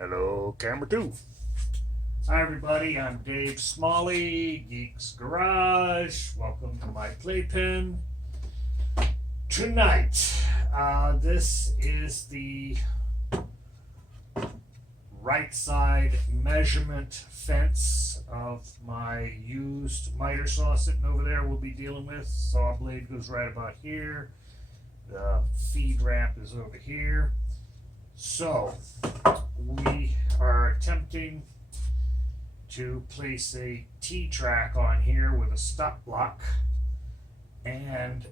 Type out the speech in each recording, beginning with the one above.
Hello, camera two. Hi everybody, I'm Dave Smalley, Geeks Garage. Welcome to my playpen. Tonight, this is the right side measurement fence of my used miter saw sitting over there we'll be dealing with. Saw blade goes right about here. The feed ramp is over here. So, we are attempting to place a T-track on here with a stop block, and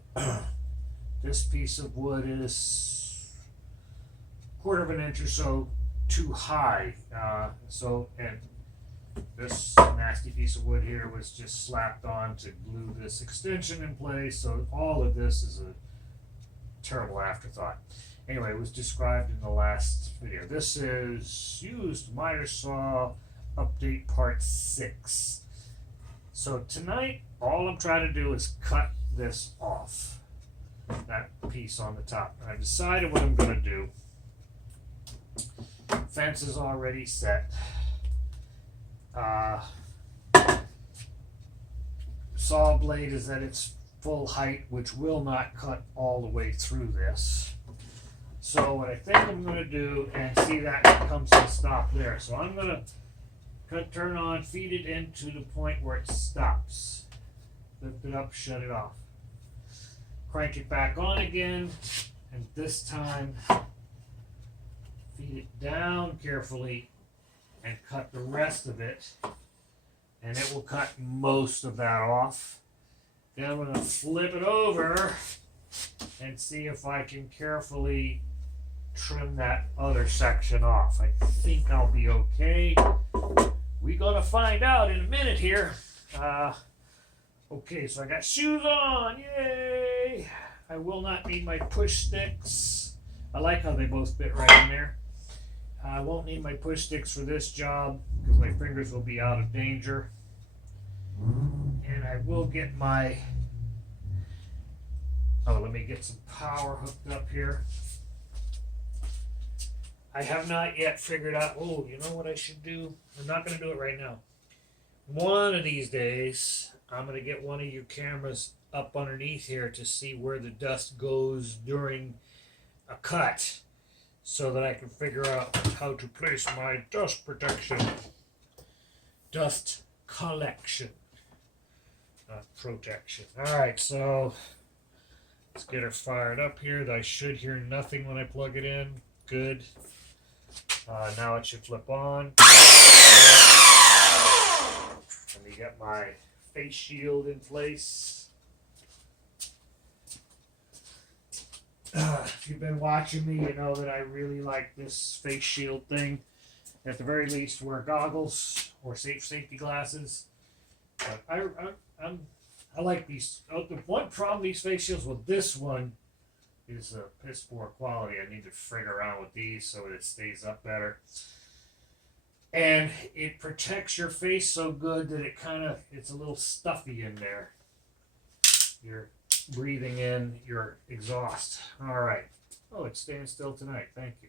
this piece of wood is a quarter of an inch or so too high. And this nasty piece of wood here was just slapped on to glue this extension in place, so all of this is a terrible afterthought. Anyway, it was described in the last video. This is used miter saw update part 6. So tonight, all I'm trying to do is cut this off, that piece on the top. And I've decided what I'm going to do. Fence is already set. Saw blade is at its full height, which will not cut all the way through this. So what I think I'm going to do, and see that comes to a stop there. So I'm going to turn on, feed it into the point where it stops. Lift it up, shut it off. Crank it back on again, and this time feed it down carefully and cut the rest of it. And it will cut most of that off. Then I'm going to flip it over and see if I can carefully trim that other section off. I think I'll be okay. We're gonna find out in a minute here. Okay, so I got shoes on. Yay! I will not need my push sticks. I like how they both fit right in there. I won't need my push sticks for this job because my fingers will be out of danger. And I will get my... Oh, let me get some power hooked up here. I have not yet figured out, oh, you know what I should do? I'm not going to do it right now. One of these days, I'm going to get one of your cameras up underneath here to see where the dust goes during a cut, so that I can figure out how to place my dust protection. Dust collection, not protection. Alright, so let's get her fired up here. I should hear nothing when I plug it in. Good. Now it should flip on. Let me get my face shield in place. If you've been watching me, you know that I really like this face shield thing. At the very least, wear goggles or safety glasses. But I like these. Oh, the one problem these face shields with this one is piss poor quality. I need to frig around with these so that it stays up better. And it protects your face so good that it's a little stuffy in there. You're breathing in your exhaust. Alright. Oh, it's staying still tonight. Thank you.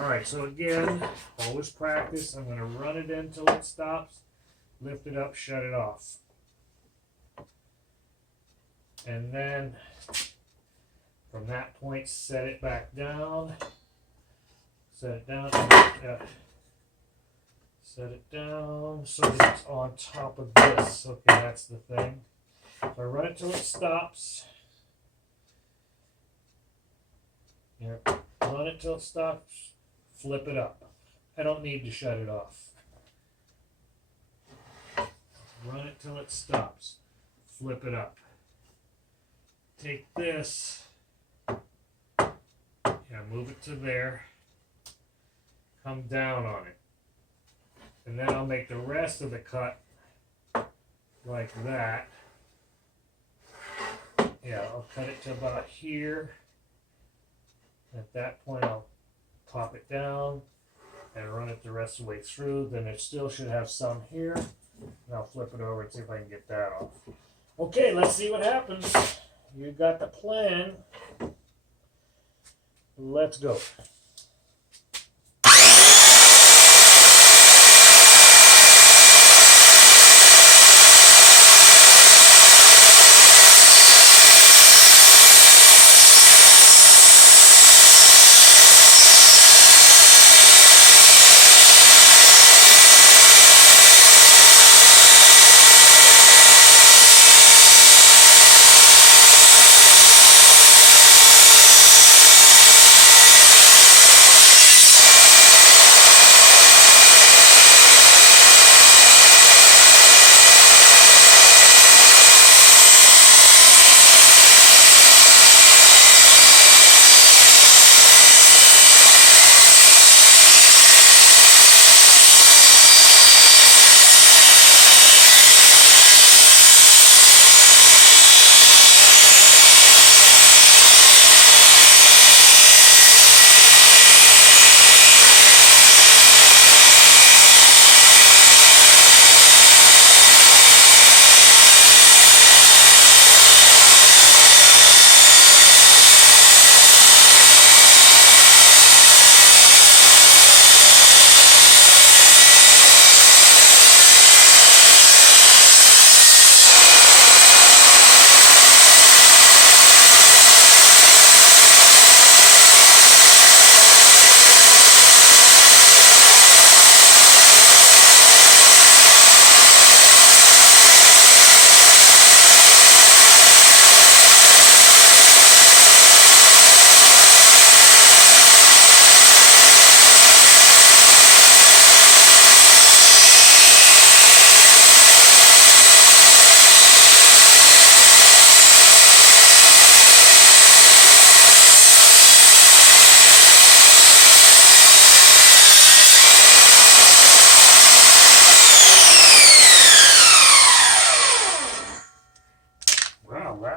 Alright, so again, always practice. I'm going to run it until it stops. Lift it up, shut it off. And then from that point, set it back down. Set it down. Set it down so that it's on top of this. Okay, that's the thing. So I run it till it stops. Here, run it till it stops. Flip it up. I don't need to shut it off. Run it till it stops. Flip it up. Take this. Yeah, move it to there. Come down on it. And then I'll make the rest of the cut like that. Yeah, I'll cut it to about here. At that point, I'll pop it down and run it the rest of the way through. Then it still should have some here. And I'll flip it over and see if I can get that off. Okay, let's see what happens. You got the plan. Let's go.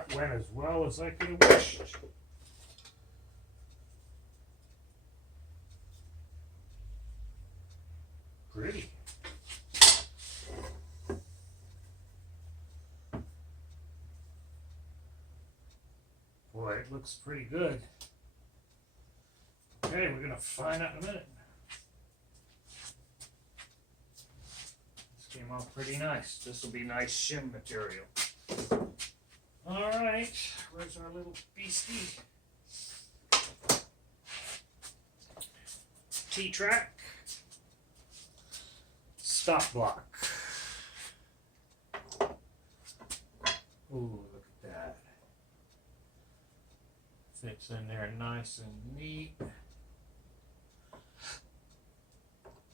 that went as well as I could have wished. Pretty. Boy, it looks pretty good. Okay, we're gonna find out in a minute. This came out pretty nice. This will be nice shim material. All right, where's our little beastie? T-track. Stop block. Ooh, look at that. Fits in there nice and neat.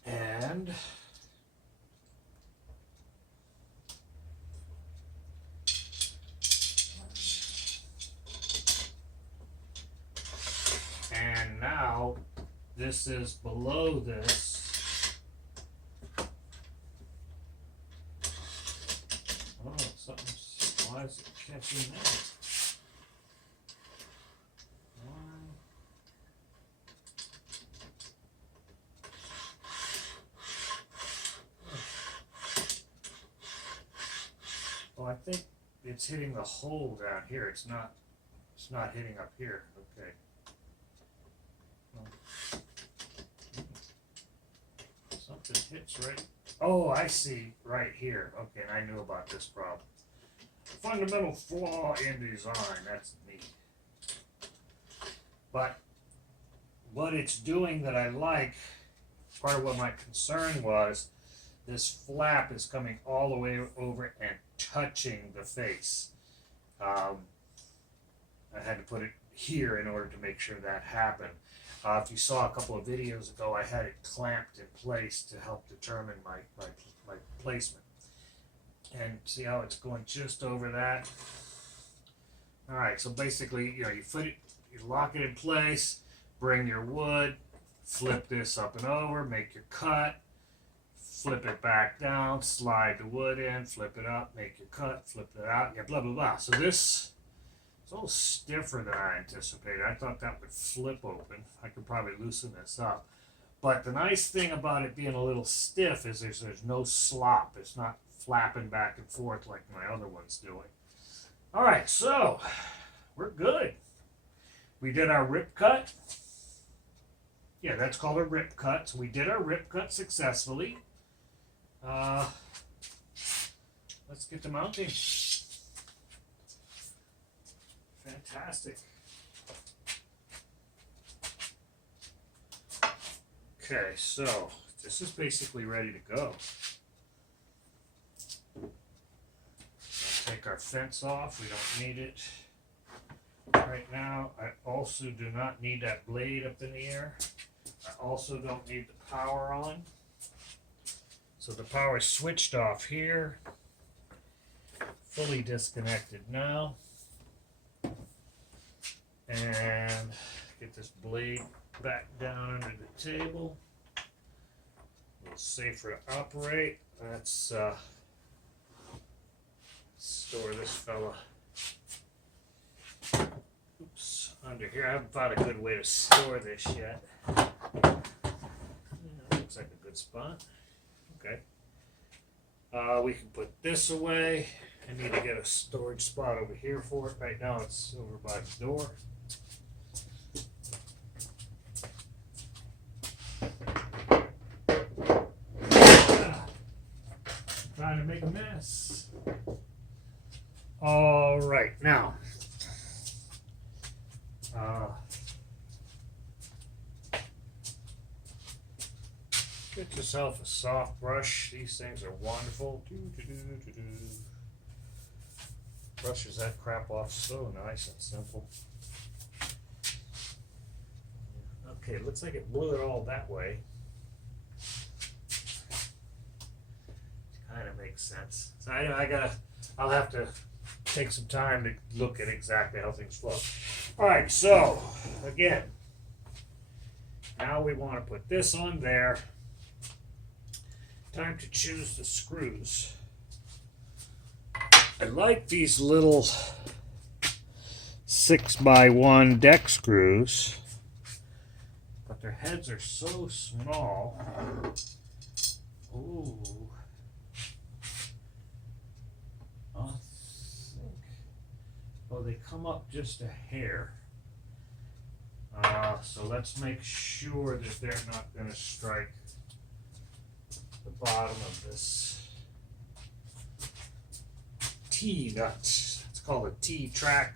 And now this is below this. Oh, something's, why is it catching that? Well, I think it's hitting the hole down here. It's not hitting up here. Okay. Something hits right. Oh, I see. Right here. Okay, and I knew about this problem. Fundamental flaw in design. That's neat. But what it's doing that I like, part of what my concern was, this flap is coming all the way over and touching the face. I had to put it here in order to make sure that happened. If you saw a couple of videos ago, I had it clamped in place to help determine my placement. And see how it's going just over that? All right, so basically, you lock it in place, bring your wood, flip this up and over, make your cut, flip it back down, slide the wood in, flip it up, make your cut, flip it out, yeah, blah, blah, blah. So this is a little stiffer than I anticipated. I thought that would flip open. I could probably loosen this up. But the nice thing about it being a little stiff is there's no slop. It's not flapping back and forth like my other one's doing. All right, so we're good. We did our rip cut. Yeah, that's called a rip cut. So we did our rip cut successfully. Let's get to mounting. Fantastic. Okay, so this is basically ready to go. Take our fence off. We don't need it right now. I also do not need that blade up in the air. I also don't need the power on. So the power is switched off here. Fully disconnected now. And get this blade back down under the table. A little safer to operate. Let's store this fella. Oops, under here. I haven't found a good way to store this yet. Looks like a good spot. Okay. We can put this away. I need to get a storage spot over here for it. Right now it's over by the door. Trying to make a mess. All right, now get yourself a soft brush. These things are wonderful. Brushes that crap off so nice and simple. Okay, looks like it blew it all that way. Kind of makes sense. So I'll have to take some time to look at exactly how things flow. All right, so again, now we want to put this on there. Time to choose the screws. I like these little 6x1 deck screws, but their heads are so small. Ooh. I think. Oh, they come up just a hair. So let's make sure that they're not going to strike the bottom of this T-nut. It's called a T-track.